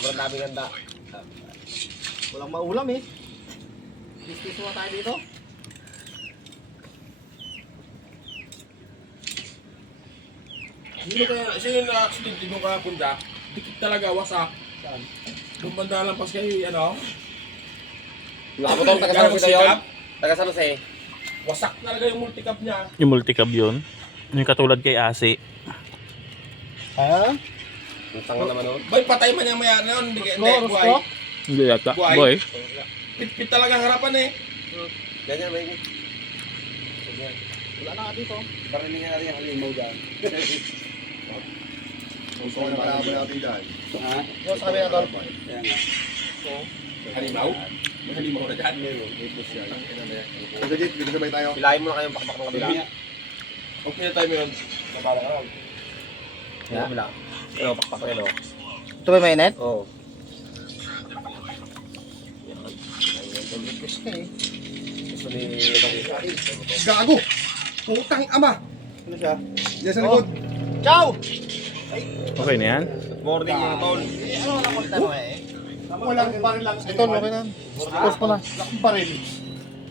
Sobrang dami ganda. Walang maulam eh. Piso na tayo dito. Hindi kaya, isa yung na-accident yung kakunda, dikit talaga, wasak. Saan? Yung banda lang pas kayo, ano, Wala mo tong taga San Jose yun. Taga San Jose. wasak talaga yung multicap niya. Yung multicab yun. Yung katulad kay Asi. Ha? Ang tanga naman nun. Bay, patay man yung mayari nun, hindi Rusko? buhay. Hindi yata. Buhay. Boy. Pit talaga ang harapan eh. Ganyan, may ganyan. Wala na ka dito. Parinig natin yung halimaw dyan. Gusto ko na kalaban natin dyan. Ha? Yung sa kami natin. Kaya nga. Halimaw? May halimaw na dyan. Meron, may push yan. Kasi Jake, dito sabay tayo. Pilahin mo na kayong pakpak ng kabila. Okay na tayo meron. Nabala ka lang. Yan, kabila. Ano, pakpak yun o. Ito ba may net? Oo. Gusto ni... Gago! Putang ama! Ano siya? Diyan sa likod. Ciao! Okay na yan? Good morning mga tol. Ano na konta mo eh? Walang baril lang. Ito, okay na. Post mo na. Lakong baril.